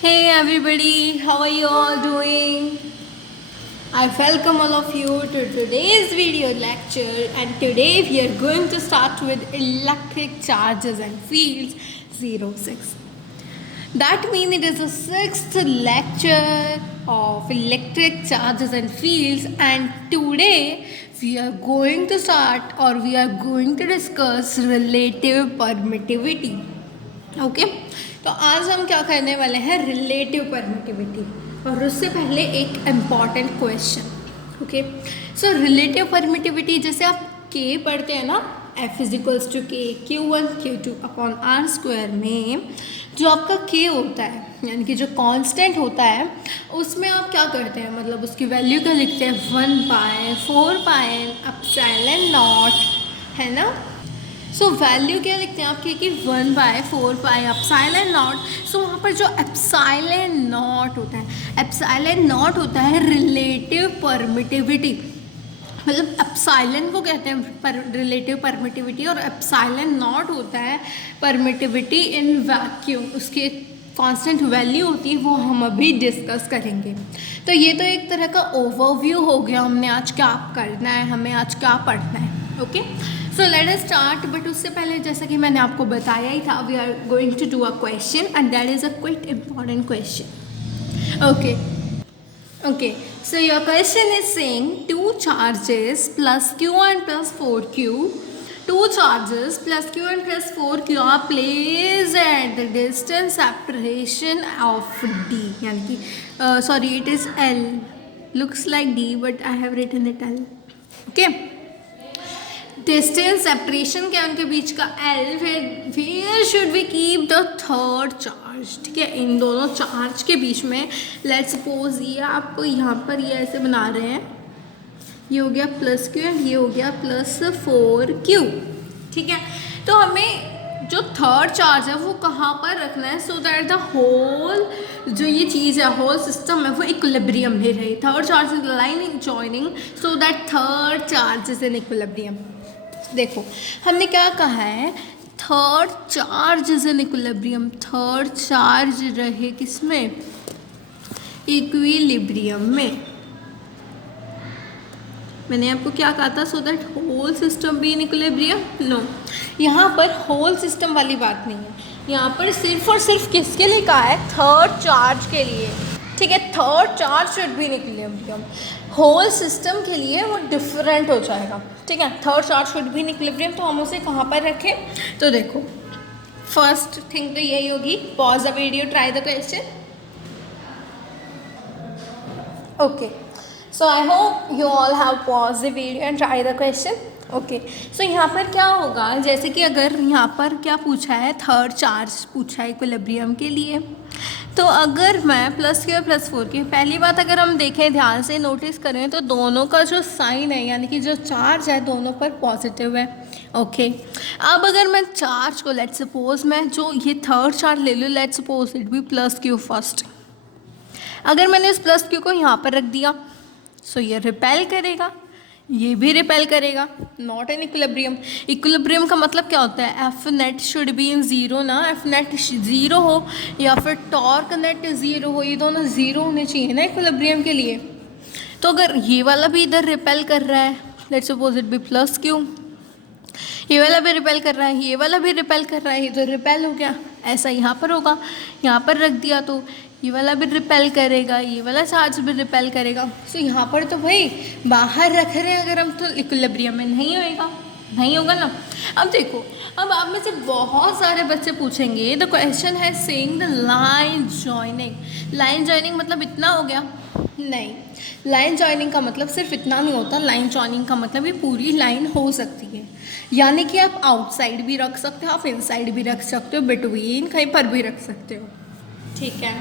Hey everybody, how are you all doing? I welcome all of you to today's video lecture, and today we are going to start with electric charges and fields 06. That means it is the sixth lecture of electric charges and fields, and today we are going to start or we are going to discuss relative permittivity. Okay तो आज हम क्या करने वाले हैं, relative permittivity, और उससे पहले एक important question. Okay so relative permittivity जैसे आप के पढ़ते हैं ना, एफ इज इक्वल्स टू के Q1 Q2 upon R square में जो आपका के होता है यानी कि जो कांस्टेंट होता है उसमें आप क्या करते हैं, मतलब उसकी वैल्यू क्या लिखते हैं, 1/4π एप्सिलॉन नॉट, है ना। सो वैल्यू क्या लिखते हैं आपके कि 1/4π एप्सिलॉन नॉट। सो वहाँ पर जो एप्सिलॉन नॉट होता है, एप्सिलॉन नॉट होता है रिलेटिव परमिटिविटी, मतलब एप्सिलॉन को कहते हैं रिलेटिव परमिटिविटी और एप्सिलॉन नॉट होता है परमिटिविटी इन वैक्यूम। उसके कांस्टेंट वैल्यू होती है, वो हम अभी डिस्कस करेंगे। तो ये तो एक तरह का ओवरव्यू हो गया, हमने आज क्या करना है, हमें आज क्या पढ़ना है। Okay so let us start, but उससे पहले जैसा कि मैंने आपको बताया ही था, we are going to do a question and that is a quite important question. Okay so your question is saying two charges plus q1 plus 4q, two charges plus q1 plus 4q are placed at the distance separation of d, यानी कि sorry it is L, looks like D but I have written it L. okay distance separation क्या उनके बीच का L, where should we keep the third charge. ठीक है, इन दोनों charge के बीच में लेट्स सपोज ये आप यहाँ पर ये ऐसे बना रहे हैं, ये हो गया प्लस Q एंड ये हो गया प्लस 4Q। ठीक है, तो हमें जो थर्ड चार्ज है वो कहाँ पर रखना है, सो दैट द होल जो ये चीज़ है, होल सिस्टम है, वो इक्विलिब्रियम में रहे। Third charge is line joining so that third charge is in equilibrium. देखो हमने क्या कहा है, third charge is in equilibrium, third charge रहे किसमें, इक्विलिब्रियम में। मैंने आपको क्या कहा था, सो दैट होल सिस्टम भी इन इक्विलिब्रियम। नो, यहाँ पर होल सिस्टम वाली बात नहीं है, यहाँ पर सिर्फ और सिर्फ किसके लिए कहा है, थर्ड चार्ज के लिए। ठीक है, third charge should be in equilibrium, whole system के लिए वो डिफरेंट हो जाएगा। ठीक है, third charge should be in equilibrium, तो हम उसे कहाँ पर रखें, तो देखो फर्स्ट थिंग तो यही होगी, pause the video, try the question. Okay so I hope you all have pause the video and try the question. Okay so यहाँ पर क्या होगा, जैसे कि अगर यहाँ पर क्या पूछा है, थर्ड चार्ज पूछा है इक्विलिब्रियम के लिए, तो अगर मैं प्लस Q प्लस 4Q, पहली बात अगर हम देखें ध्यान से नोटिस करें तो दोनों का जो साइन है यानी कि जो चार्ज है दोनों पर पॉजिटिव है। ओके अब अगर मैं चार्ज को लेट्स सपोज मैं जो ये थर्ड चार्ज ले लूँ, let's suppose it be plus Q first, अगर मैंने इस प्लस Q को यहाँ पर रख दिया सो ये रिपेल करेगा, ये भी रिपेल करेगा, नॉट इन इक्विलिब्रियम। इक्विलिब्रियम का मतलब क्या होता है, F net should be in zero ना, एफ नेट ज़ीरो हो या फिर टॉर्क नेट ज़ीरो हो, ये दोनों ज़ीरो होने चाहिए ना इक्विलिब्रियम के लिए। तो अगर ये वाला भी इधर रिपेल कर रहा है, let's suppose it be plus Q, ये वाला भी रिपेल कर रहा है, ये वाला भी रिपेल कर रहा है, ये तो रिपेल हो गया। ऐसा यहाँ पर होगा, यहाँ पर रख दिया तो ये वाला भी रिपेल करेगा, ये वाला चार्ज भी रिपेल करेगा। सो यहाँ पर तो भाई बाहर रख रहे हैं अगर हम, तो इक्विलिब्रियम में नहीं होएगा, नहीं होगा ना। अब देखो, अब आप में से बहुत सारे बच्चे पूछेंगे, द क्वेश्चन है saying the line joining. Line joining मतलब इतना हो गया, नहीं, लाइन जॉइनिंग का मतलब सिर्फ इतना नहीं होता, लाइन जॉइनिंग का मतलब ये पूरी लाइन हो सकती है, यानी कि आप आउटसाइड भी रख सकते हो, आप इनसाइड भी रख सकते हो, बिटवीन कहीं पर भी रख सकते हो। ठीक है,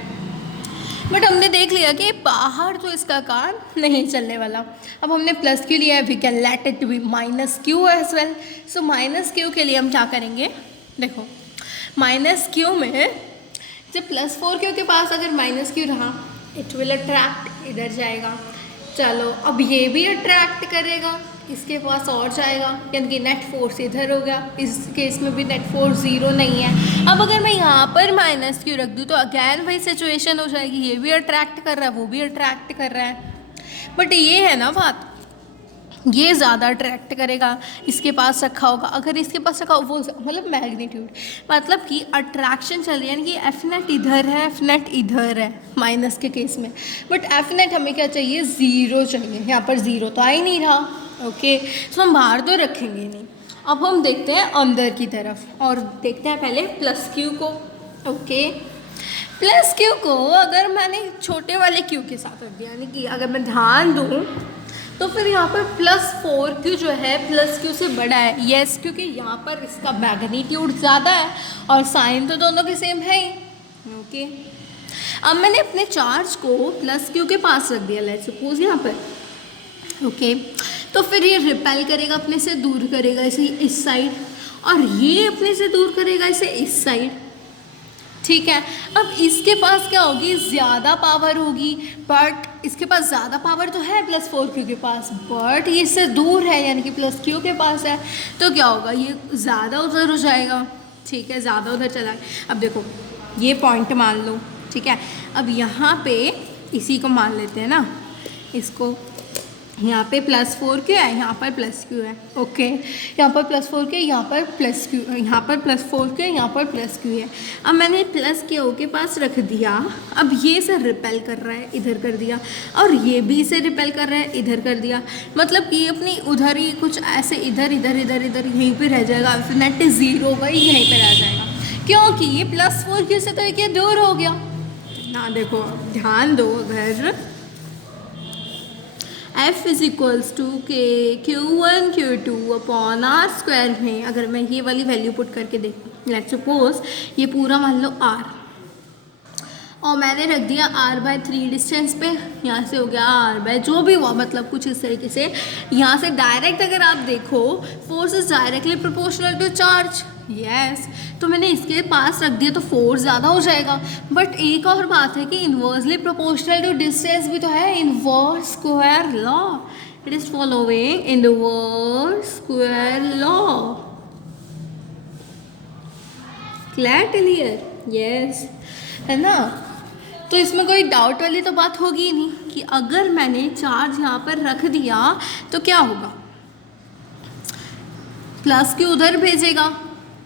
बट हमने देख लिया कि बाहर तो इसका काम नहीं चलने वाला। अब हमने प्लस Q लिया है, we can let it be minus Q as well. So minus Q के लिए हम क्या करेंगे, देखो माइनस Q में जब प्लस 4Q के पास अगर माइनस Q रहा, इट विल अट्रैक्ट, इधर जाएगा। चलो अब ये भी अट्रैक्ट करेगा, इसके पास और जाएगा, यानी कि नेट फोर्स इधर हो गया। इस केस में भी नेट फोर्स ज़ीरो नहीं है। अब अगर मैं यहाँ पर माइनस क्यू रख दूँ तो अगैन वही सिचुएशन हो जाएगी, ये भी अट्रैक्ट कर रहा है, वो भी अट्रैक्ट कर रहा है। बट ये है ना बात, ये ज़्यादा अट्रैक्ट करेगा, इसके पास रखा होगा। अगर इसके पास रखा वो मतलब मैग्नीट्यूड, मतलब कि अट्रैक्शन चल रही है, यानी कि एफ नेट इधर है, एफ नेट इधर है माइनस के केस में। बट एफ नेट हमें क्या चाहिए, ज़ीरो चाहिए। यहाँ पर ज़ीरो तो आ ही नहीं रहा। ओके, तो हम बाहर तो रखेंगे नहीं। अब हम देखते हैं अंदर की तरफ और देखते हैं पहले प्लस क्यू को। ओके, प्लस क्यू को अगर मैंने छोटे वाले क्यू के साथ रख दिया, यानी कि अगर मैं ध्यान दूँ तो फिर यहाँ पर प्लस 4Q जो है प्लस Q से बड़ा है। यस, क्योंकि यहाँ पर इसका मैग्नीट्यूड ज़्यादा है और साइन तो दोनों के सेम है ही। ओके, अब मैंने अपने चार्ज को प्लस Q के पास रख दिया, लेट्स सपोज यहाँ पर। ओके, तो फिर ये रिपेल करेगा, अपने से दूर करेगा इसे इस साइड, और ये अपने से दूर करेगा इसे इस साइड। ठीक है, अब इसके पास क्या होगी, ज़्यादा पावर होगी, बट इसके पास ज़्यादा पावर तो है प्लस 4Q के पास, बट ये इससे दूर है, यानी कि प्लस Q के पास है। तो क्या होगा, ये ज़्यादा उधर हो जाएगा। ठीक है, ज़्यादा उधर चला है। अब देखो ये पॉइंट मान लो, ठीक है। अब यहाँ पे इसी को मान लेते हैं ना, इसको यहाँ पे प्लस 4Q है, यहाँ पर प्लस Q है। ओके, यहाँ पर प्लस 4Q, यहाँ पर प्लस Q, यहाँ पर प्लस 4Q, यहाँ पर प्लस Q है। अब मैंने प्लस Q के पास रख दिया, अब ये इसे रिपेल कर रहा है, इधर कर दिया, और ये भी इसे रिपेल कर रहा है, इधर कर दिया। मतलब कि अपनी उधर ही कुछ ऐसे इधर इधर इधर इधर यहीं पर रह जाएगा, नेट ज़ीरो वही यहीं पर रह जाएगा, क्योंकि ये प्लस 4Q से तो ये दूर हो गया ना। देखो ध्यान दो, अगर F इज इक्वल्स टू के Q1 Q2 upon R square में अगर मैं ये वाली वैल्यू पुट करके देखूँ, लेट्स सपोज ये पूरा मान लो R, और मैंने रख दिया R/3 डिस्टेंस पे, यहाँ से हो गया R/ जो भी हुआ, मतलब कुछ इस तरीके से। यहाँ से डायरेक्ट अगर आप देखो, force is directly proportional to charge. Yes, तो मैंने इसके पास रख दिया तो फोर्स ज़्यादा हो जाएगा। बट एक और बात है कि इन्वर्सली प्रोपोर्शनल टू डिस्टेंस भी तो है, inverse square law, it is following inverse square law. Clear? Yes, है ना। तो इसमें कोई डाउट वाली तो बात होगी ही नहीं कि अगर मैंने चार्ज यहाँ पर रख दिया तो क्या होगा, प्लस Q उधर भेजेगा।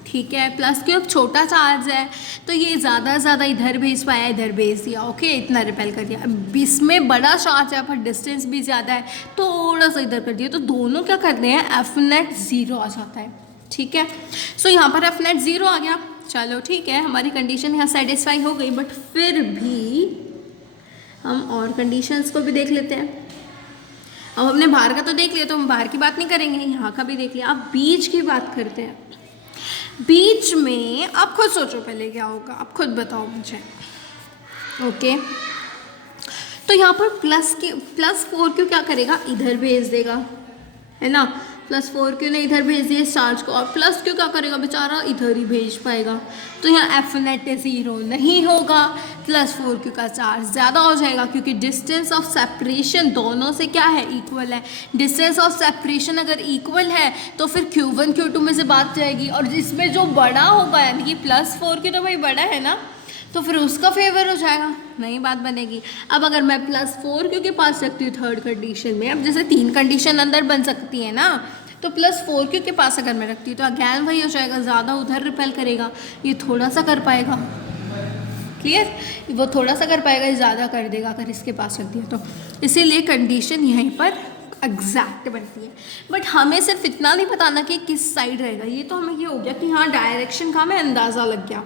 ठीक है, प्लस Q अब छोटा चार्ज है तो ये ज़्यादा से ज़्यादा इधर भेज पाया, इधर भेज दिया। ओके, इतना रिपेल कर दिया। अब इसमें बड़ा चार्ज है पर डिस्टेंस भी ज़्यादा है, थोड़ा सा इधर कर दिया, तो दोनों क्या करते हैं, एफ नेट ज़ीरो आ जाता है। ठीक है, सो यहाँ पर एफ नेट ज़ीरो आ गया। चलो ठीक है, हमारी कंडीशन यहाँ सेटिस्फाई हो गई, बट फिर भी हम और कंडीशंस को भी देख लेते हैं। अब हमने बाहर का तो देख लिया, तो हम बाहर की बात नहीं करेंगे, यहाँ का भी देख लिया। अब बीच की बात करते हैं। बीच में आप खुद सोचो पहले क्या होगा, आप खुद बताओ मुझे। ओके, तो यहाँ पर प्लस 4Q क्या करेगा, इधर भेज देगा, है ना। प्लस 4Q ने इधर भेज दिया चार्ज को, और प्लस Q क्या करेगा बेचारा, इधर ही भेज पाएगा। तो यहाँ एफ नेट ज़ीरो नहीं होगा, प्लस 4Q का चार्ज ज़्यादा हो जाएगा, क्योंकि डिस्टेंस ऑफ सेपरेशन दोनों से क्या है, इक्वल है। डिस्टेंस ऑफ सेपरेशन अगर इक्वल है तो फिर Q1 Q2 में से बात जाएगी, और जिसमें जो बड़ा होगा, यानी कि प्लस 4Q तो भाई बड़ा है ना, तो फिर उसका फेवर हो जाएगा, नई बात बनेगी। अब अगर मैं प्लस 4Q के पास रखती हूँ थर्ड कंडीशन में, अब जैसे 3 कंडीशन अंदर बन सकती है ना, तो प्लस 4Q के पास अगर मैं रखती हूँ तो अगैन वही हो जाएगा, ज़्यादा उधर रिपेल करेगा, ये थोड़ा सा कर पाएगा। क्लियर, वो थोड़ा सा कर पाएगा, ये ज़्यादा कर देगा अगर इसके पास रख दिया तो। इसीलिए कंडीशन यहीं पर एग्जैक्ट बनती है। बट हमें सिर्फ इतना नहीं बताना कि किस साइड रहेगा, ये तो हमें ये हो गया कि हाँ डायरेक्शन का हमें अंदाज़ा लग गया।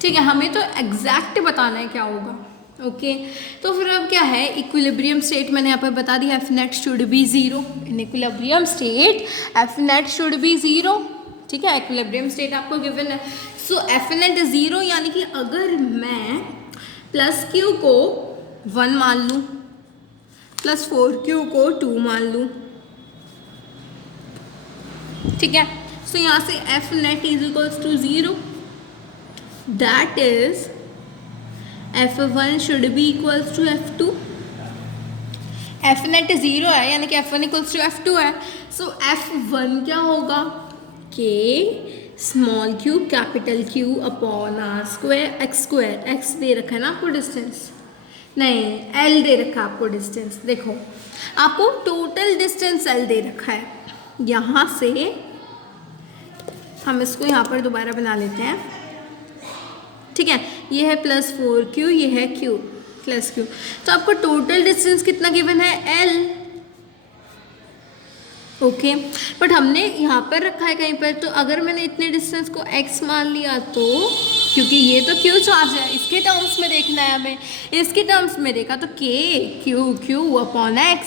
ठीक है, हमें तो एग्जैक्ट बताना है क्या होगा। ओके, तो फिर अब क्या है, इक्विलिब्रियम स्टेट मैंने यहाँ पर बता दिया, F net should be zero. In equilibrium state F net should be zero. ठीक है, इक्विलिब्रियम स्टेट आपको गिवन है। सो एफ नेट ज़ीरो, यानी कि अगर मैं प्लस Q को 1 मान लूँ, प्लस 4Q को 2 मान लूँ, ठीक है, सो यहाँ से F net is equals to 0, that is F1 should be equals to F2, F net 0 है यानी कि F1 इक्वल्स टू F2 है। सो F1 क्या होगा, K small q capital Q upon R square x square. X दे रखा है ना आपको डिस्टेंस, नहीं L दे रखा है आपको डिस्टेंस। देखो आपको टोटल डिस्टेंस L दे रखा है। यहाँ से हम इसको यहाँ पर दोबारा बना लेते हैं, ठीक है। ये है +4Q, ये है Q प्लस Q। तो आपको टोटल डिस्टेंस कितना गिवन है, L, ओके। बट हमने यहाँ पर रखा है कहीं पर, तो अगर मैंने इतने डिस्टेंस को x मान लिया तो, क्योंकि ये तो Q चार्ज है, इसके टर्म्स में देखना है हमें, इसके टर्म्स में देखा तो Q अपॉन x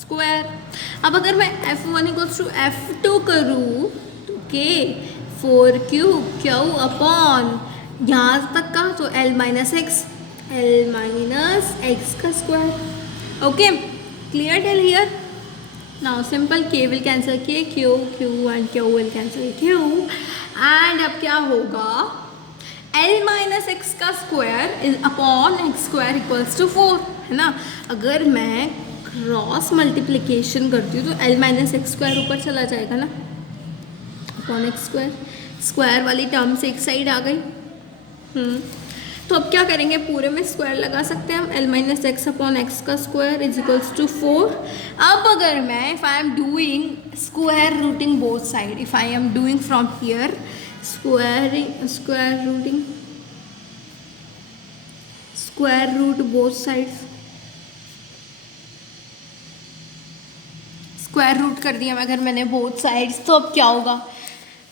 स्क्वायर। अब अगर मैं F1 इक्वल्स टू F2 करूँ तो K 4Q अपॉन यहाँ तक का तो L माइनस एक्स का square. Okay, clear till here? Now simple, K will cancel K, Q and Q will cancel Q, and अब क्या होगा, L माइनस एक्स का square is upon x square equals to 4, है ना। अगर मैं cross multiplication करती हूँ तो L माइनस एक्स स्क्वायर ऊपर चला जाएगा ना, अपॉन एक्स स्क्वायर, स्क्वायर वाली टर्म से एक साइड आ गई। तो अब क्या करेंगे, पूरे में स्क्वायर लगा सकते हैं हम, L minus x upon x का स्क्वायर इज इक्वल्स टू 4। अब अगर मैं if I am doing square rooting both side, if I am doing from here square root both sides, square root कर दिया अगर मैंने बोथ साइड्स, तो अब क्या होगा,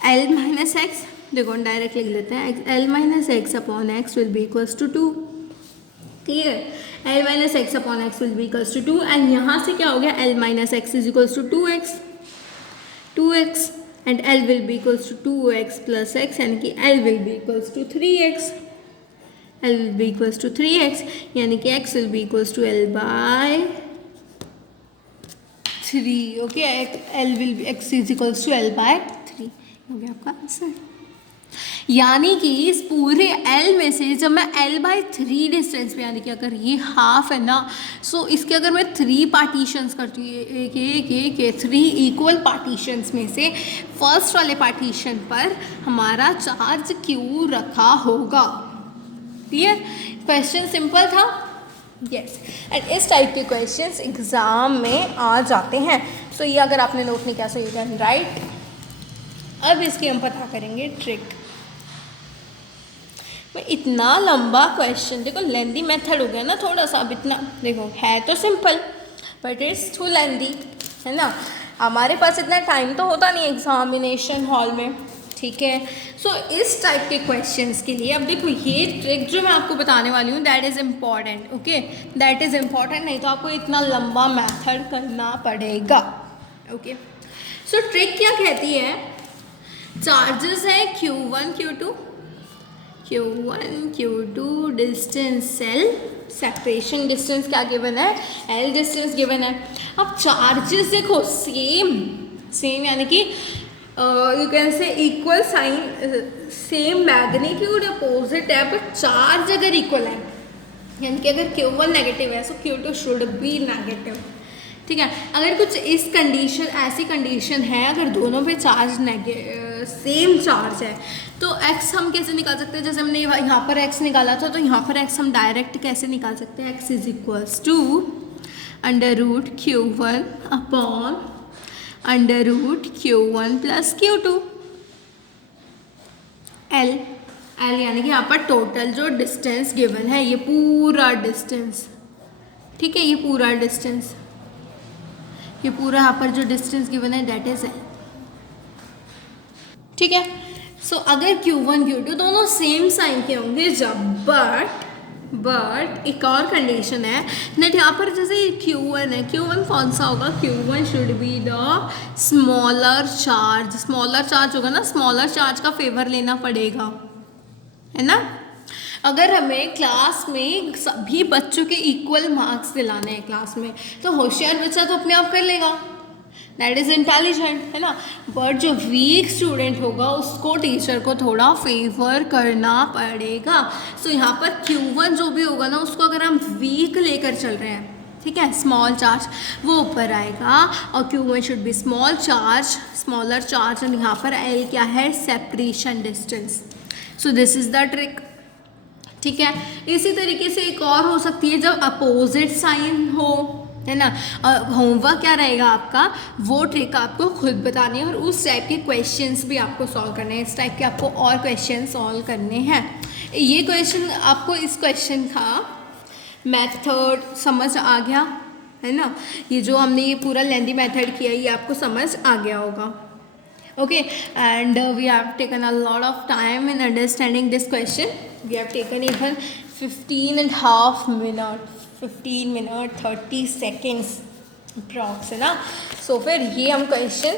L माइनस एक्स, देखो डायरेक्ट लिख लेते हैं, L minus x upon x will be equals to 2, clear. L minus x upon x will be equals to 2, and यहाँ से क्या हो गया, L minus x is equals to 2x and L will be equals to 2x plus x, यानी कि L will be equals to 3x, L will be equals to 3x, यानी कि x will be equals to L by 3, okay. L will be x is equals to L by 3, हो गया आपका answer. यानी कि इस पूरे L में से जब मैं L बाई 3 डिस्टेंस पे, यानी कि अगर ये हाफ है ना, सो इसके अगर मैं 3 पार्टीशंस करती हूँ, एक 3 इक्वल पार्टीशंस में से फर्स्ट वाले पार्टीशन पर हमारा चार्ज Q रखा होगा। क्लियर? क्वेश्चन सिंपल था, यस। एंड इस टाइप के क्वेश्चंस एग्जाम में आ जाते हैं। सो ये अगर आपने नोट नहीं किया सो यू कैन राइट। अब इसकी हम पता करेंगे ट्रिक। इतना लंबा क्वेश्चन, देखो लेंदी मेथड हो गया ना थोड़ा सा, अब इतना देखो है तो सिंपल बट इट्स टू लेंदी, है ना। हमारे पास इतना टाइम तो होता नहीं एग्जामिनेशन हॉल में, ठीक है। सो इस टाइप के क्वेश्चंस के लिए अब देखो ये ट्रिक जो मैं आपको बताने वाली हूँ that is important, okay, that is important, नहीं तो आपको इतना लंबा मेथड करना पड़ेगा, ओके। सो ट्रिक क्या कहती है, चार्जेस है Q1 Q2 distance L, separation distance क्या गिवन है, L डिस्टेंस गिवन है। अब चार्जेस देखो सेम यानी कि you can say equal sign, same magnitude opposite है, बट चार्ज अगर इक्वल है, यानी कि अगर Q1 नेगेटिव है सो Q2 शुड बी नेगेटिव, ठीक है। अगर कुछ इस कंडीशन, ऐसी कंडीशन है अगर दोनों पे चार्ज सेम चार्ज है तो x हम कैसे निकाल सकते हैं, जैसे हमने यहाँ पर x निकाला था तो यहाँ पर x हम डायरेक्ट कैसे निकाल सकते हैं, x is equals to √Q1 upon √Q1 plus Q2 L यानी कि यहाँ पर टोटल जो डिस्टेंस गिवन है, ये पूरा डिस्टेंस, ठीक है, ये पूरा डिस्टेंस, ये पूरा यहाँ पर जो डिस्टेंस गिवन है दैट इज L, ठीक है। सो अगर Q1 Q2 दोनों सेम साइन के होंगे जब, बट एक और कंडीशन है नेट, यहाँ पर जैसे Q1 है, Q1 कौन सा होगा, Q1 should be the smaller charge होगा ना, स्मॉलर चार्ज का फेवर लेना पड़ेगा, है ना। अगर हमें क्लास में सभी बच्चों के इक्वल मार्क्स दिलाने हैं क्लास में, तो होशियार बच्चा तो अपने आप कर लेगा, दैट इज़ इंटेलिजेंट, है ना। बट जो वीक स्टूडेंट होगा उसको टीचर को थोड़ा फेवर करना पड़ेगा। सो यहाँ पर Q1 जो भी होगा ना, उसको अगर हम वीक लेकर चल रहे हैं, ठीक है, स्मॉल चार्ज वो ऊपर आएगा और Q1 should be small charge, smaller charge, और यहाँ पर L क्या है, separation distance. So this is the trick. ठीक है, इसी तरीके से एक और हो सकती है जब अपोजिट साइन हो, है ना। होमवर्क क्या रहेगा आपका, वो ट्रिक आपको खुद बतानी है और उस टाइप के क्वेश्चंस भी आपको सॉल्व करने हैं। इस टाइप के आपको और क्वेश्चन सॉल्व करने हैं। ये क्वेश्चन आपको, इस क्वेश्चन का मेथड समझ आ गया है ना। ये जो हमने ये पूरा लेंदी मेथड किया ये आपको समझ आ गया होगा। Okay, and we have taken a lot of time in understanding this question. We have taken even 15.5 minute, 15 minute 30 seconds approx, है ना। सो फिर ये हम क्वेश्चन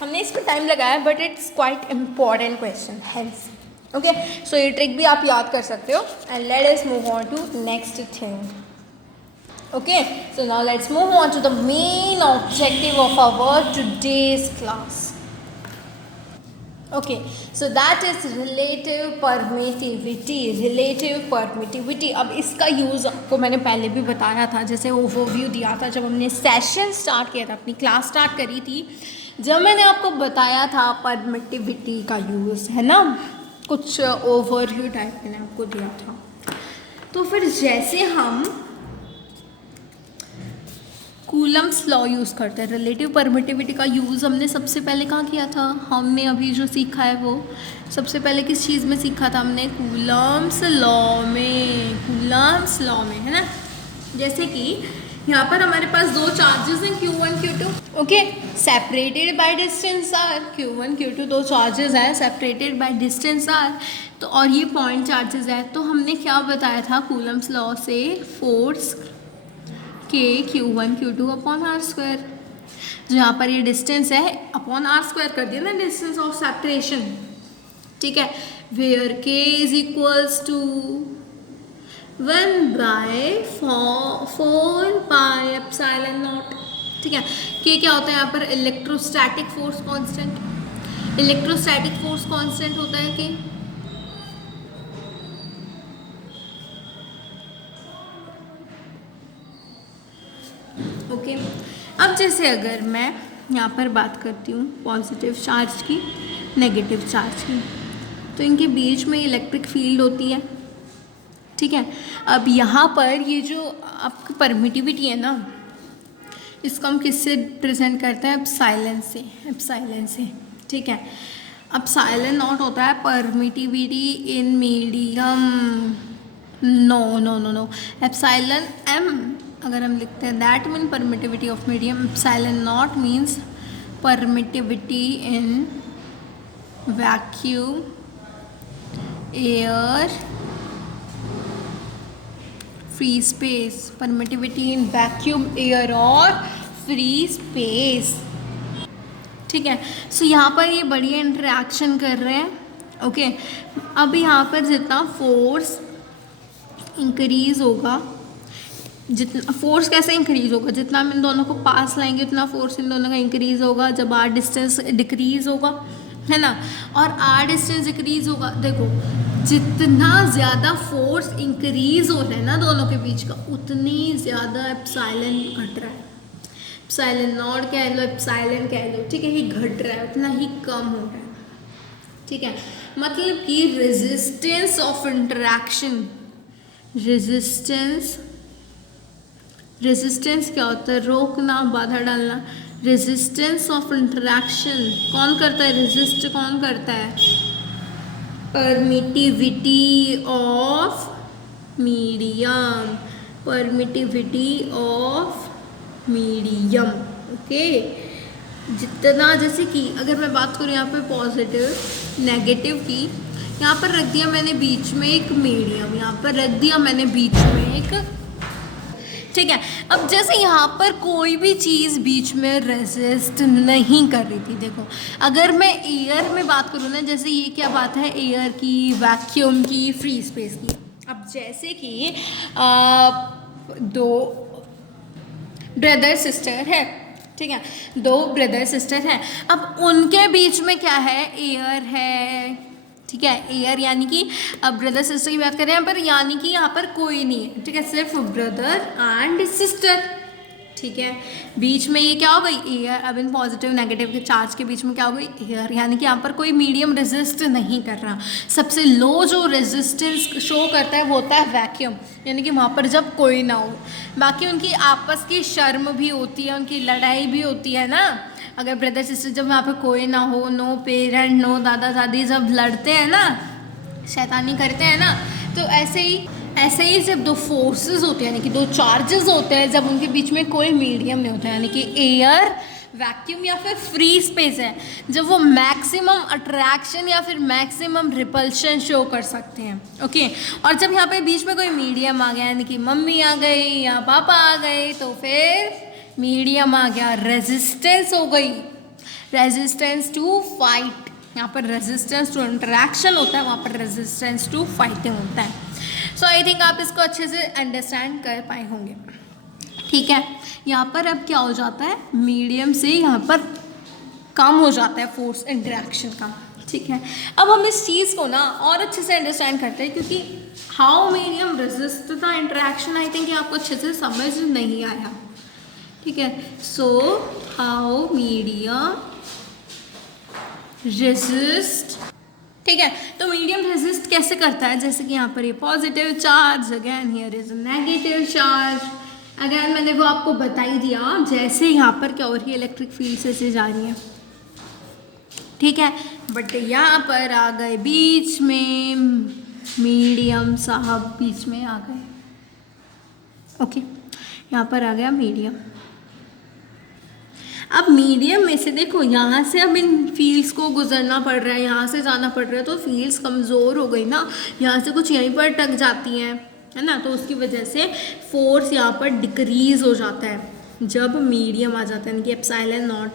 हमने इस पर टाइम लगाया, but it's quite important question हेल्स। ओके, सो ये ट्रिक भी आप याद कर सकते हो। And let us move on to next thing. Okay, so now let's move on to the main objective of our today's class. Okay, so that is relative permittivity. Relative permittivity, अब इसका use आपको मैंने पहले भी बताया था, जैसे overview दिया था जब हमने सेशन स्टार्ट किया था, अपनी क्लास स्टार्ट करी थी, जब मैंने आपको बताया था परमिटिविटी का यूज़, है ना। कुछ ओवरव्यू टाइप मैंने आपको दिया था। तो फिर जैसे हम कूलम्स लॉ यूज़ करते हैं, रिलेटिव परमिटिविटी का यूज़ हमने सबसे पहले कहाँ किया था, हमने अभी जो सीखा है वो सबसे पहले किस चीज़ में सीखा था, हमने कूलम्स लॉ में। कूलम्स लॉ में, है ना। जैसे कि यहाँ पर हमारे पास दो चार्जेस हैं Q1 Q2। Okay, separated by distance R. Q1 Q2 दो चार्जेस हैं, सेपरेटेड बाय डिस्टेंस आर। तो और ये पॉइंट चार्जेस है। तो हमने क्या बताया था कूलम्स लॉ से, force K Q1 Q2 upon R square. जहाँ पर ये डिस्टेंस है अपॉन आर स्क्वायर कर दिया ना, डिस्टेंस ऑफ सेपरेशन। ठीक है, where K is equals to 1/4 pi epsilon nought. ठीक है, K क्या होता है यहाँ पर, electrostatic force constant. Electrostatic force constant होता है K। ओके, अब जैसे अगर मैं यहाँ पर बात करती हूँ पॉजिटिव चार्ज की, नेगेटिव चार्ज की, तो इनके बीच में इलेक्ट्रिक फील्ड होती है। ठीक है, अब यहाँ पर ये जो आपकी परमिटिविटी है ना, इसको हम किससे प्रेजेंट करते हैं, एप्सिलॉन से। एप्सिलॉन से, ठीक है। एप्सिलॉन नॉट होता है permittivity in medium. No no no no, epsilon m अगर हम लिखते हैं, that mean permittivity of medium. Epsilon not means permittivity in vacuum, air, free space. Permittivity in vacuum, air और फ्री स्पेस। ठीक है, so यहाँ पर ये बढ़िया इंटरेक्शन कर रहे हैं। ओके, अब यहाँ पर जितना फोर्स इंक्रीज होगा, जितना फोर्स कैसे इंक्रीज होगा, जितना हम इन दोनों को पास लाएंगे उतना फोर्स इन दोनों का इंक्रीज होगा। जब आर डिस्टेंस डिक्रीज होगा, है ना, और आर डिस्टेंस डिक्रीज होगा, देखो जितना ज़्यादा फोर्स इंक्रीज हो रहा है ना दोनों के बीच का, उतनी ज़्यादा एप्सिलॉन घट रहा है। एप्सिलॉन नॉट कह लो, एप्सिलॉन कह लो, ठीक है, ही घट रहा है, उतना ही कम हो रहा है। ठीक है, मतलब कि रेजिस्टेंस ऑफ इंटरैक्शन, रेजिस्टेंस क्या होता है, रोकना, बाधा डालना। रेजिस्टेंस ऑफ इंटरैक्शन कौन करता है, रेजिस्ट कौन करता है, permittivity of medium. Permittivity of medium. Okay, जितना, जैसे कि अगर मैं बात करूँ यहाँ पे पॉजिटिव नेगेटिव की, यहाँ पर रख दिया मैंने बीच में एक मीडियम, यहाँ पर रख दिया मैंने बीच में एक। ठीक है, अब जैसे यहाँ पर कोई भी चीज़ बीच में रेजिस्ट नहीं कर रही थी। देखो अगर मैं एयर में बात करूँ ना, जैसे ये क्या बात है, एयर की, वैक्यूम की, फ्री स्पेस की। अब जैसे कि दो ब्रदर सिस्टर है, ठीक है, दो ब्रदर सिस्टर हैं। अब उनके बीच में क्या है, एयर है, ठीक है। एयर यानी कि अब ब्रदर सिस्टर की बात कर रहे हैं पर यानी कि यहाँ पर कोई नहीं है, ठीक है, सिर्फ ब्रदर एंड सिस्टर, ठीक है। बीच में ये क्या हो गई एयर, अब इन पॉजिटिव नेगेटिव के चार्ज के बीच में क्या हो गई एयर, यानी कि यहाँ पर कोई मीडियम रेजिस्ट नहीं कर रहा। सबसे लो जो रेजिस्टेंस शो करता है वो होता है वैक्यूम, यानी कि वहाँ पर जब कोई ना हो। बाकी उनकी आपस की शर्म भी होती है, उनकी लड़ाई भी होती है ना, अगर ब्रदर सिस्टर जब वहाँ पे कोई ना हो, नो पेरेंट नो दादा दादी, जब लड़ते हैं ना, शैतानी करते हैं ना, तो ऐसे ही जब दो फोर्सेस होते हैं यानी कि दो चार्जेस होते हैं, जब उनके बीच में कोई मीडियम नहीं होता यानी कि एयर वैक्यूम या फिर फ्री स्पेस है, जब वो मैक्सिमम अट्रैक्शन या फिर मैक्सिमम रिपल्शन शो कर सकते हैं। ओके, और जब यहाँ पे बीच में कोई मीडियम आ गया यानी कि मम्मी आ गई या पापा आ गए, तो फिर मीडियम आ गया, रेजिस्टेंस हो गई, रेजिस्टेंस टू फाइट। यहाँ पर रेजिस्टेंस टू इंटरेक्शन होता है, वहाँ पर रेजिस्टेंस टू फाइटिंग होता है। सो आई थिंक आप इसको अच्छे से अंडरस्टैंड कर पाए होंगे, ठीक है। यहाँ पर अब क्या हो जाता है, मीडियम से यहाँ पर कम हो जाता है फोर्स इंटरेक्शन का, ठीक है। अब हम इस चीज़ को ना और अच्छे से अंडरस्टैंड करते हैं, क्योंकि how medium resist the interaction, I think आपको अच्छे से समझ नहीं आया, ठीक है। सो हाउ मीडियम रेजिस्ट, ठीक है। तो मीडियम रेजिस्ट कैसे करता है, जैसे कि यहाँ पर ये positive charge, again here is negative charge, again मैंने वो आपको बता ही दिया, जैसे यहाँ पर क्या हो रही है, इलेक्ट्रिक फील्ड से जा रही है, ठीक है। बट यहाँ पर आ गए बीच में मीडियम, साहब बीच में आ गए, ओके, यहाँ पर आ गया मीडियम। अब मीडियम में से देखो, यहाँ से अब इन फील्ड्स को गुजरना पड़ रहा है, यहाँ से जाना पड़ रहा है, तो फील्ड्स कमज़ोर हो गई ना, यहाँ से कुछ यहीं पर टक जाती हैं, है ना, तो उसकी वजह से फोर्स यहाँ पर डिक्रीज हो जाता है जब मीडियम आ जाता है, यानी कि एप्सिलॉन नॉट,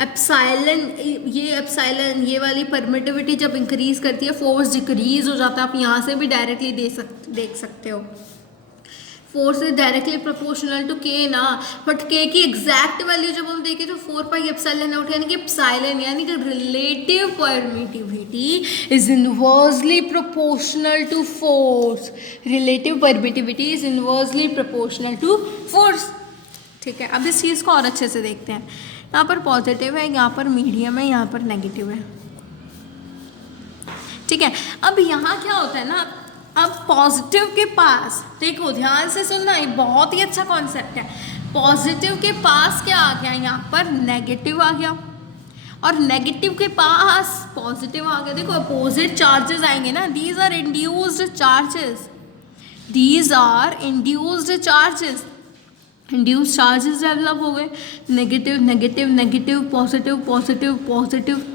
एप्सिलॉन ये वाली परमिटिविटी जब इंक्रीज करती है, फोर्स डिक्रीज हो जाता है। आप यहाँ से भी डायरेक्टली देख सकते हो, force is directly proportional to K ना, बट के की एग्जैक्ट वैल्यू जब हम देखें तो 4 पाई एप्सिलॉन नॉट, यानी कि एप्सिलॉन यानी कि relative permittivity is inversely proportional to force, relative permittivity is inversely proportional to force, ठीक है। अब इस चीज़ को और अच्छे से देखते हैं, यहाँ पर पॉजिटिव है, यहाँ पर मीडियम है, यहाँ पर नेगेटिव है, ठीक है। अब यहाँ क्या होता है ना, अब पॉजिटिव के पास देखो, ध्यान से सुनना, ये बहुत ही अच्छा कॉन्सेप्ट है। पॉजिटिव के पास क्या आ गया, यहाँ पर नेगेटिव आ गया, और नेगेटिव के पास पॉजिटिव आ गया। देखो अपोजिट चार्जेस आएंगे ना, these are induced charges, these are induced charges, induced charges develop हो गए, negative negative negative, positive positive positive,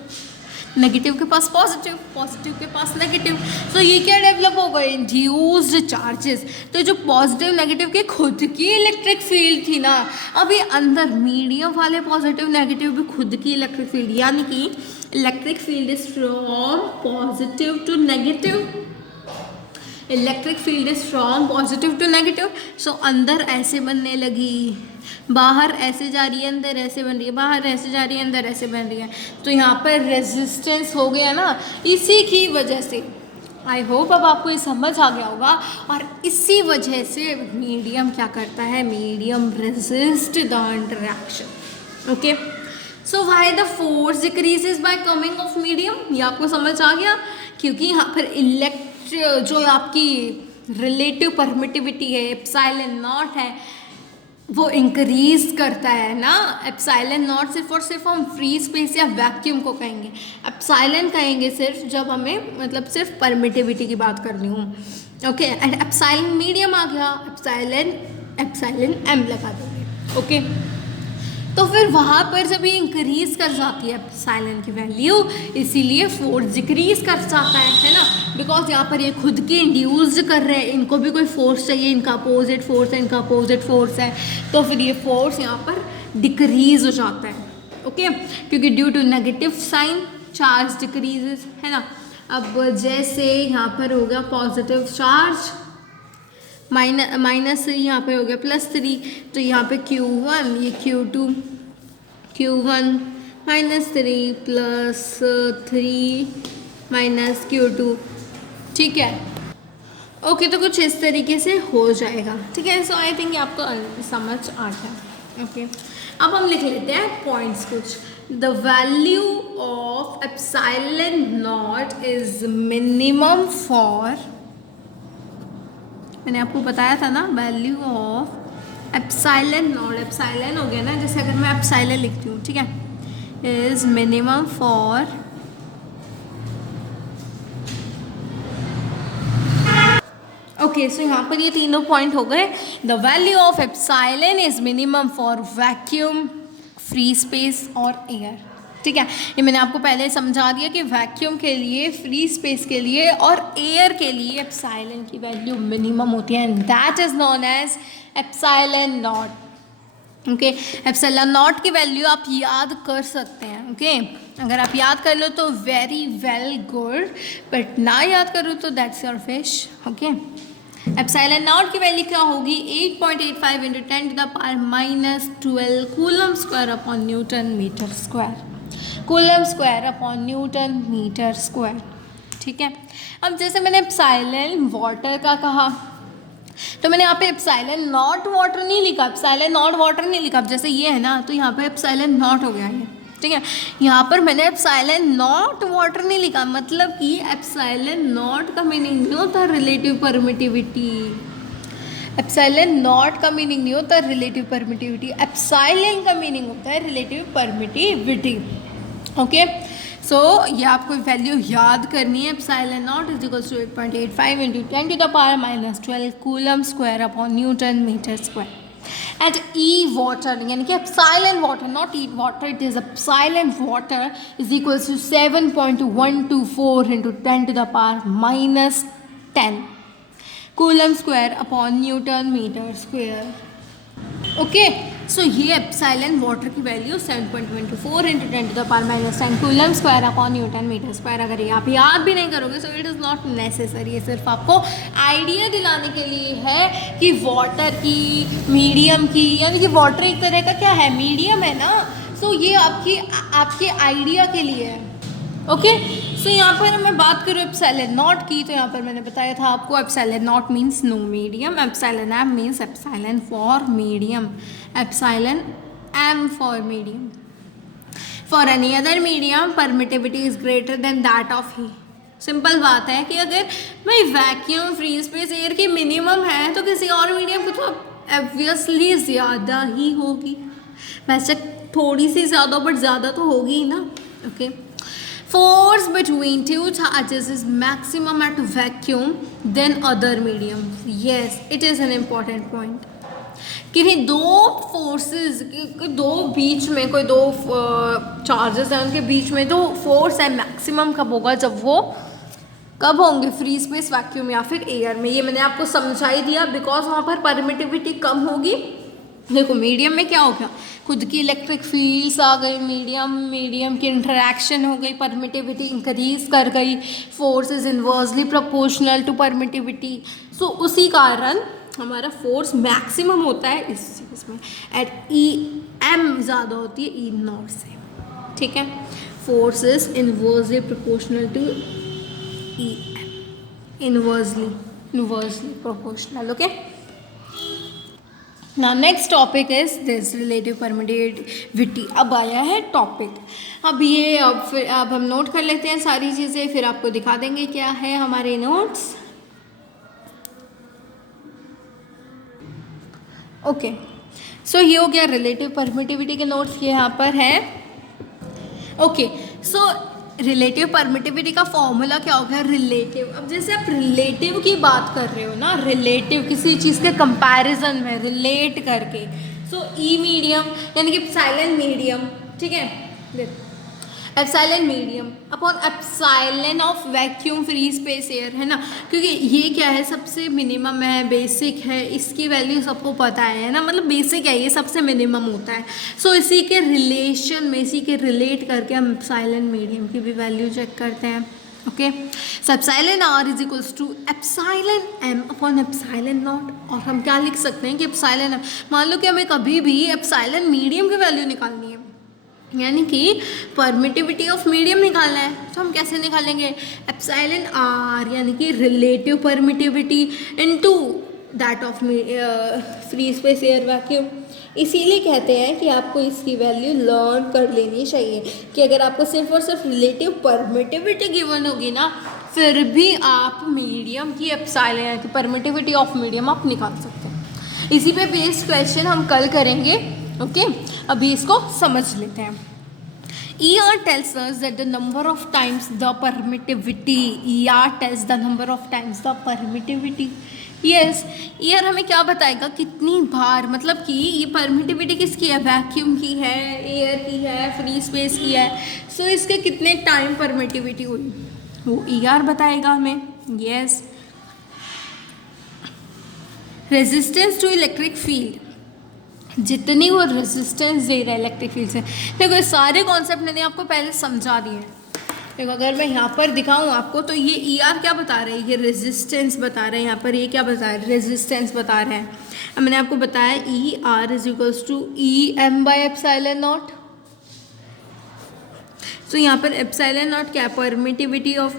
negative के पास पॉजिटिव, पॉजिटिव के पास नेगेटिव, तो ये क्या डेवलप हो गए, इंड्यूस्ड चार्जेस। तो जो पॉजिटिव नेगेटिव की खुद की इलेक्ट्रिक फील्ड थी ना, अभी अंदर मीडियम वाले पॉजिटिव नेगेटिव भी खुद की इलेक्ट्रिक फील्ड, यानी कि electric field is from positive to negative, electric field is from positive to negative. So अंदर ऐसे बनने लगी, बाहर ऐसे जा रही है, अंदर ऐसे बन रही है, बाहर ऐसे जा रही है, अंदर ऐसे बन रही है, तो यहाँ पर रेजिस्टेंस हो गया ना, इसी की वजह से। आई होप अब आपको ये समझ आ गया होगा, और इसी वजह से मीडियम क्या करता है, medium resist the interaction, okay. So why the force decreases by coming of medium, ये आपको समझ आ गया, क्योंकि यहाँ पर जो आपकी रिलेटिव परमिटिविटी है, एप्सिलॉन नॉट है, वो इंक्रीज करता है ना। एप्सिलॉन नॉट सिर्फ और सिर्फ हम फ्री स्पेस या वैक्यूम को कहेंगे, एप्सिलॉन कहेंगे सिर्फ जब हमें मतलब सिर्फ परमिटिविटी की बात करनी हो, ओके। एंड एप्सिलॉन मीडियम आ गया, एप्सिलॉन एम लगा देंगे, ओके। तो फिर वहाँ पर जब ये इंक्रीज कर जाती है एप्सिलॉन की वैल्यू, इसीलिए फोर्स डिक्रीज कर जाता है ना, बिकॉज यहाँ पर ये खुद की इंड्यूस्ड कर रहे हैं, इनको भी कोई फोर्स चाहिए, इनका अपोजिट फोर्स है, इनका अपोजिट फोर्स है, तो फिर ये फोर्स यहाँ पर डिक्रीज हो जाता है, ओके, क्योंकि due to negative sign charge decreases, है ना। अब जैसे यहाँ पर हो गया पॉजिटिव चार्ज, -3 यहाँ पे हो गया +3, तो यहाँ पे Q1 ये Q2, Q1 -3 +3 माइनस Q2, ठीक है। ओके, तो कुछ इस तरीके से हो जाएगा, ठीक है। सो आई थिंक आपको समझ आ गया। ओके, अब हम लिख लेते हैं पॉइंट्स कुछ। The value of epsilon naught is minimum for, मैंने आपको बताया था ना, value of epsilon not, epsilon हो गया ना, जैसे अगर मैं एप्सिलॉन लिखती हूँ, ठीक है, इज मिनिमम फॉर ओके। सो यहाँ पर ये तीनों पॉइंट हो गए। The value of epsilon is minimum for vacuum, free space और एयर, ठीक है। ये मैंने आपको पहले समझा दिया कि वैक्यूम के लिए, फ्री स्पेस के लिए और एयर के लिए एप्सिलॉन की वैल्यू मिनिमम होती है, and that is known as epsilon naught. Okay, epsilon naught की वैल्यू आप याद कर सकते हैं। ओके, अगर आप याद कर लो तो वेरी वेल गुड, बट ना याद करो तो that's your fish. Okay, epsilon naught की वैल्यू क्या होगी? 8.85 into 10 to the power minus 12 coulomb square upon newton metre square, coulomb square upon newton metre square, ठीक है। अब जैसे मैंने एप्सिलॉन वाटर का कहा, तो मैंने यहाँ पे एप्सिलॉन नॉट वाटर नहीं लिखा, एप्सिलॉन नॉट वाटर नहीं लिखा। अब जैसे ये है ना, तो यहाँ पे एप्सिलॉन नॉट हो गया ये, ठीक है। यहाँ पर मैंने एप्सिलॉन नॉट वाटर नहीं लिखा, मतलब कि एप्सिलॉन नॉट का मीनिंग नहीं होता रिलेटिव परमिटिविटी, एप्सिलॉन नॉट का मीनिंग नहीं होता रिलेटिव परमिटिविटी, एप्सिलॉन का मीनिंग होता है रिलेटिव परमिटिविटी। ओके, सो ये आपको वैल्यू याद करनी है। Epsilon naught is equals to 8.85 into 10 to the power minus 12 coulomb square upon newton metre square. And E water, यानी कि epsilon water, not E water, it is epsilon water is equals to 7.124 into 10 to the power minus 10 coulomb square upon newton metre square. Okay, so ये epsilon water की value 7.124 into 10 to the power minus 10 coulomb square upon newton metre square. अगर ये आप याद भी नहीं करोगे, so it is not necessary, ये सिर्फ आपको आइडिया दिलाने के लिए है कि वाटर की, मीडियम की, यानी कि वाटर एक तरह का क्या है, मीडियम है ना। सो ये आपके आइडिया के लिए है। ओके, सो यहाँ पर मैं बात करूँ एप्सिलॉन नॉट की, तो यहाँ पर मैंने बताया था आपको epsilon not means no medium, epsilon M means epsilon for medium, epsilon M for medium. For any other medium permittivity is greater than that of he. Simple बात है कि अगर भाई वैक्यूम, फ्री स्पेस, एयर की minimum है तो किसी और मीडियम की तो ऑब्वियसली ज़्यादा ही होगी, वैसे थोड़ी सी ज़्यादा, बट ज़्यादा तो होगी ही ना। Okay, force between two charges is maximum at vacuum than other medium. Yes, it is an important point. किन्हीं दो फोर्सेस, दो बीच में, कोई दो चार्जेस हैं, उनके बीच में जो फोर्स है मैक्सिमम कब होगा? जब वो कब होंगे? फ्री स्पेस, वैक्यूम या फिर एयर में। ये मैंने आपको समझा ही दिया, बिकॉज वहाँ पर परमिटिविटी कम होगी। देखो मीडियम में क्या हो गया, खुद की इलेक्ट्रिक फील्ड्स आ गई, मीडियम की इंटरेक्शन हो गई, परमिटिविटी इंक्रीज कर गई, force is inversely proportional to permittivity. So उसी कारण हमारा फोर्स मैक्सिमम होता है इस चीज़ में, एट ई एम ज़्यादा होती है ई नॉट से, ठीक है। Force is inversely proportional to E M, inversely proportional. Okay, ना next topic is this relative permittivity. अब आया है टॉपिक, अब हम नोट कर लेते हैं सारी चीज़ें, फिर आपको दिखा देंगे क्या है हमारे नोट्स। ओके, सो ये हो गया रिलेटिव परमिटिविटी के नोट्स, ये यहाँ पर है। ओके, सो रिलेटिव परमिटिविटी का फॉर्मूला क्या हो गया? रिलेटिव। अब जैसे आप रिलेटिव की बात कर रहे हो ना, रिलेटिव किसी चीज़ के कंपैरिजन में, रिलेट करके, सो ई मीडियम यानी कि एप्सिलॉन मीडियम, ठीक है, epsilon medium upon epsilon of vacuum, free space, air, है ना। क्योंकि ये क्या है, सबसे मिनिमम है, बेसिक है, इसकी वैल्यू सबको पता है ना, मतलब बेसिक है, ये सबसे मिनिमम होता है। सो इसी के रिलेशन में, इसी के रिलेट करके हम एप्सिलॉन मीडियम की भी वैल्यू चेक करते हैं। Okay, so epsilon R is equals to epsilon M upon epsilon naught. और हम क्या लिख सकते हैं कि एप्सिलॉन एम, मान लो कि हमें कभी भी एप्सिलॉन मीडियम की वैल्यू निकालनी है, यानी कि परमिटिविटी ऑफ मीडियम निकालना है, तो हम कैसे निकालेंगे? एप्सिलॉन आर यानी कि relative permittivity into that of free space air vacuum. इसीलिए कहते हैं कि आपको इसकी वैल्यू लर्न कर लेनी चाहिए कि अगर आपको सिर्फ और सिर्फ रिलेटिव परमिटिविटी गिवन होगी ना, फिर भी आप मीडियम की एप्सिलॉन यानी कि परमिटिविटी ऑफ मीडियम आप निकाल सकते हैं। इसी पे बेस्ड क्वेश्चन हम कल करेंगे। ओके, अभी इसको समझ लेते हैं। ER tells us that the number of times the permittivity, ER tells the number of times the permittivity. Yes, ER हमें क्या बताएगा, कितनी बार, मतलब कि ये परमिटिविटी किसकी है? वैक्यूम की है, एयर की है, फ्री स्पेस की है। सो इसके कितने टाइम परमिटिविटी हुई वो ER बताएगा हमें। Yes, resistance to electric field, जितनी वो रेजिस्टेंस दे रहा है इलेक्ट्रिक फील्ड से। देखो ये सारे कॉन्सेप्ट मैंने आपको पहले समझा दिए हैं। देखो अगर मैं यहाँ पर दिखाऊँ आपको तो ये ER क्या बता रहे हैं? ये रेजिस्टेंस बता रहे हैं। यहाँ पर ये क्या बता रहे हैं? रेजिस्टेंस बता रहे हैं। अब मैंने आपको बताया ER is equals to EM by epsilon naught. तो यहाँ पर एप्सिलॉन नॉट क्या? Permittivity of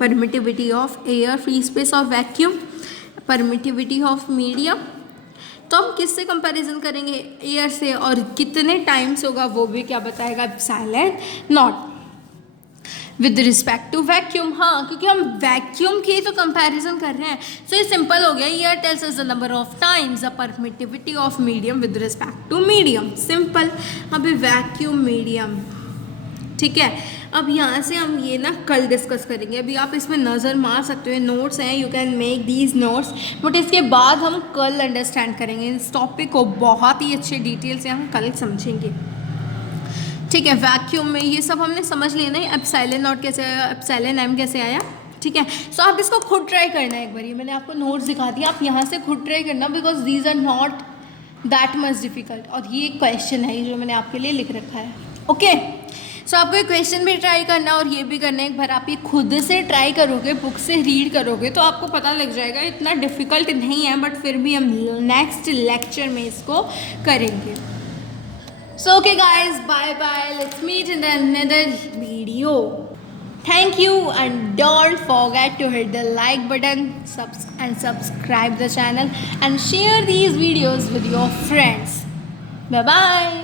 permittivity of air, free space of vacuum, permittivity of medium. तो हम किससे कंपैरिजन करेंगे? एयर से, और कितने टाइम्स होगा वो भी क्या बताएगा? Epsilon naught with respect to vacuum. हाँ, क्योंकि हम वैक्यूम की तो कंपैरिजन कर रहे हैं। सो ये सिंपल हो गया। ER tells us the number of times the permittivity of medium with respect to medium. Simple. अभी वैक्यूम मीडियम, ठीक है। अब यहाँ से हम ये ना कल डिस्कस करेंगे। अभी आप इसमें नज़र मार सकते हो, नोट्स हैं, you can make these notes, but इसके बाद हम कल अंडरस्टैंड करेंगे इस टॉपिक को। बहुत ही अच्छे डिटेल से हम कल समझेंगे, ठीक है। वैक्यूम में ये सब हमने समझ लिया नहीं, एप्सिलॉन नॉट कैसे आया, एप्सिलॉन एम कैसे आया, ठीक है। सो आप इसको खुद ट्राई करना है एक बार। ये मैंने आपको नोट्स दिखा दिया, आप यहाँ से खुद ट्राई करना, because these are not that much difficult. और ये क्वेश्चन है जो मैंने आपके लिए लिख रखा है। ओके, सो आपको ये क्वेश्चन भी ट्राई करना और ये भी करना है। एक बार आप ये खुद से ट्राई करोगे, बुक से रीड करोगे, तो आपको पता लग जाएगा। इतना डिफ़िकल्ट नहीं है, बट फिर भी हम नेक्स्ट लेक्चर में इसको करेंगे। So okay guys, bye bye, let's meet in the another video. Thank you, and don't forget to hit the like button and subscribe the channel and share these videos with your friends. Bye bye.